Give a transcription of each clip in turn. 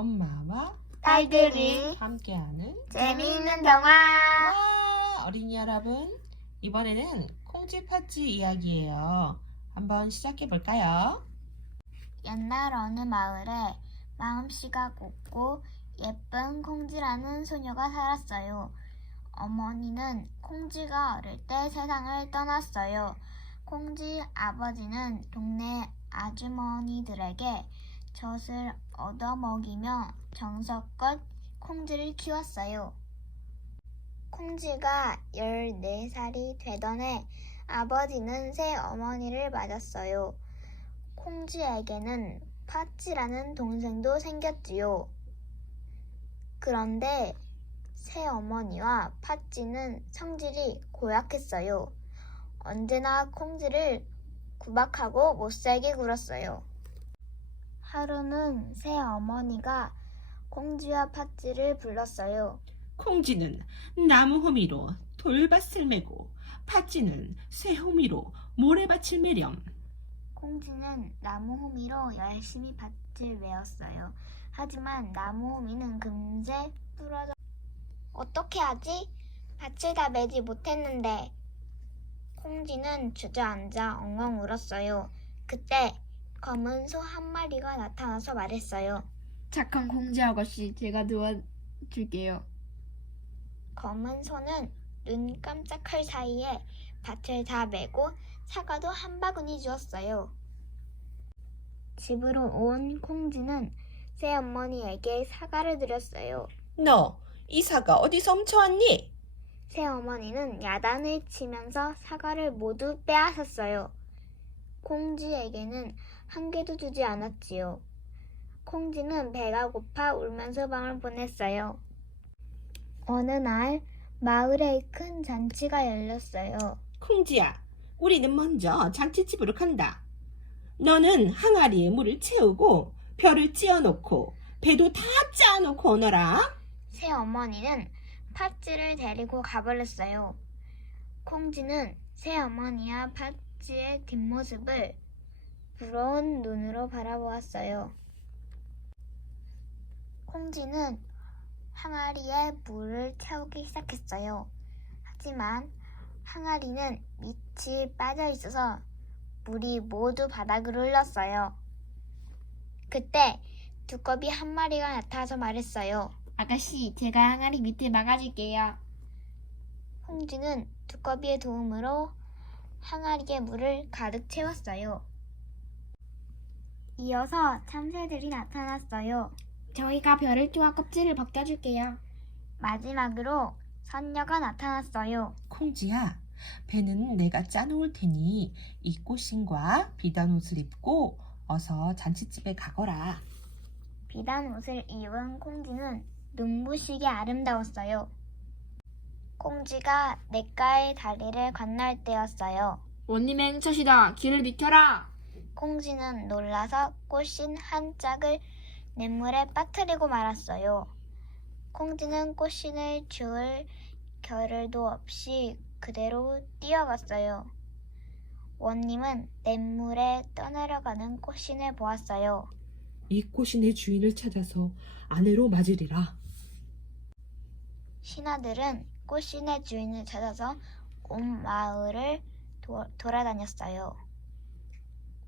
엄마와 딸들이 함께하는 재미있는 동화 와 어린이 여러분 이번에는 콩쥐 팥쥐 이야기예요. 한번 시작해 볼까요? 옛날 어느 마을에 마음씨가 곱고 예쁜 콩쥐라는 소녀가 살았어요. 어머니는 콩쥐가 어릴 때 세상을 떠났어요. 콩쥐 아버지는 동네 아주머니들에게 젖을 얻어먹이며 정성껏 콩쥐를 키웠어요. 콩쥐가 14살이 되던 해 아버지는 새 어머니를 맞았어요. 콩쥐에게는 파찌라는 동생도 생겼지요. 그런데 새 어머니와 파찌는 성질이 고약했어요. 언제나 콩쥐를 구박하고 못살게 굴었어요. 하루는 새 어머니가 콩쥐와 파찌를 불렀어요. 콩쥐는 나무 호미로 돌밭을 메고 팥쥐는 새 호미로 모래밭을 메렴. 콩쥐는 나무 호미로 열심히 밭을 메었어요. 하지만 나무 호미는 금세 부러져. 어떻게 하지? 밭을 다 메지 못했는데. 콩쥐는 주저앉아 엉엉 울었어요. 그때 검은 소 한 마리가 나타나서 말했어요. 착한 공지 아가씨, 제가 도와줄게요. 검은 소는 눈 깜짝할 사이에 밭을 다 메고 사과도 한 바구니 주었어요. 집으로 온 콩쥐는 새 어머니에게 사과를 드렸어요. 너 이 사과 어디서 훔쳐왔니? 새 어머니는 야단을 치면서 사과를 모두 빼앗았어요. 콩쥐에게는 한 개도 주지 않았지요. 콩쥐는 배가 고파 울면서 밤을 보냈어요. 어느 날 마을에 큰 잔치가 열렸어요. 콩쥐야, 우리는 먼저 장치집으로 간다. 너는 항아리에 물을 채우고 별을 찧어놓고 배도 다 짜놓고 오너라. 새 어머니는 팥쥐를 데리고 가버렸어요. 콩쥐는 새 어머니와 팥쥐의 뒷모습을 부러운 눈으로 바라보았어요. 콩쥐는 항아리에 물을 채우기 시작했어요. 하지만 항아리는 밑이 빠져 있어서 물이 모두 바닥으로 흘렀어요. 그때 두꺼비 한 마리가 나타나서 말했어요. 아가씨, 제가 항아리 밑에 막아줄게요. 홍쥐는 두꺼비의 도움으로 항아리에 물을 가득 채웠어요. 이어서 참새들이 나타났어요. 저희가 별을 쪼아 껍질을 벗겨줄게요. 마지막으로 선녀가 나타났어요. 콩쥐야, 배는 내가 짜놓을 테니 이 꽃신과 비단 옷을 입고 어서 잔치집에 가거라. 비단 옷을 입은 콩쥐는 눈부시게 아름다웠어요. 콩쥐가 냇가의 다리를 건널 때였어요. 원님의 행차시다. 길을 비켜라. 콩쥐는 놀라서 꽃신 한 짝을 냇물에 빠뜨리고 말았어요. 콩쥐는 꽃신을 주울 겨를도 없이 그대로 뛰어갔어요. 원님은 냇물에 떠내려가는 꽃신을 보았어요. 이 꽃신의 주인을 찾아서 아내로 맞으리라. 신하들은 꽃신의 주인을 찾아서 온 마을을 도- 돌아다녔어요.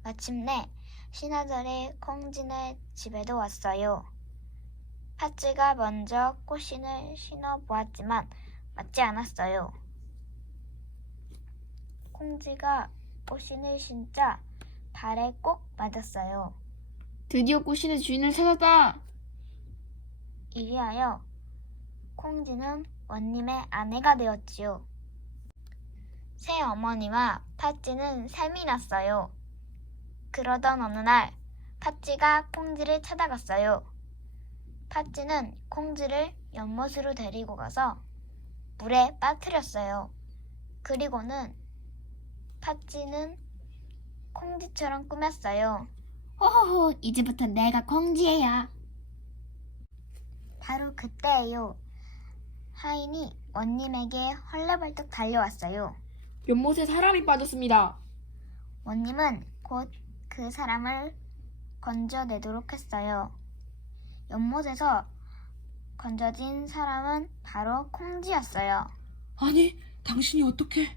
마침내 신하들이 콩진의 집에도 왔어요. 팥쥐가 먼저 꽃신을 신어 보았지만 맞지 않았어요. 콩쥐가 꽃신을 신자 발에 꼭 맞았어요. 드디어 꽃신의 주인을 찾았다. 이리하여 콩쥐는 원님의 아내가 되었지요. 새 어머니와 팥쥐는 셈이 났어요. 그러던 어느 날 팥쥐가 콩쥐를 찾아갔어요. 팥쥐는 콩쥐를 연못으로 데리고 가서 물에 빠뜨렸어요. 그리고는 팥쥐는 콩쥐처럼 꾸몄어요. 호호호, 이제부터 내가 공지예요. 바로 그때예요. 하인이 원님에게 헐레벌떡 달려왔어요. 연못에 사람이 빠졌습니다. 원님은 곧 그 사람을 건져내도록 했어요. 연못에서 건져진 사람은 바로 콩지였어요. 아니, 당신이 어떻게?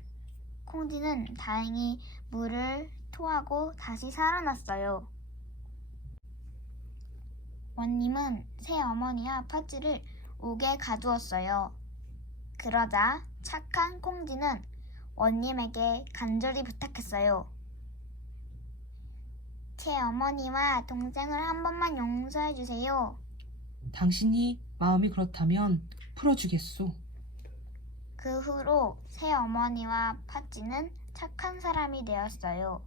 콩지는 다행히 물을 토하고 다시 살아났어요. 원님은 새 어머니와 팥쥐를 옥에 가두었어요. 그러자 착한 콩지는 원님에게 간절히 부탁했어요. 제 어머니와 동생을 한 번만 용서해 주세요. 당신이 마음이 그렇다면 풀어주겠소. 그 후로 새 어머니와 팥쥐는 착한 사람이 되었어요.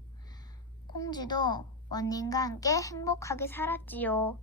콩쥐도 원님과 함께 행복하게 살았지요.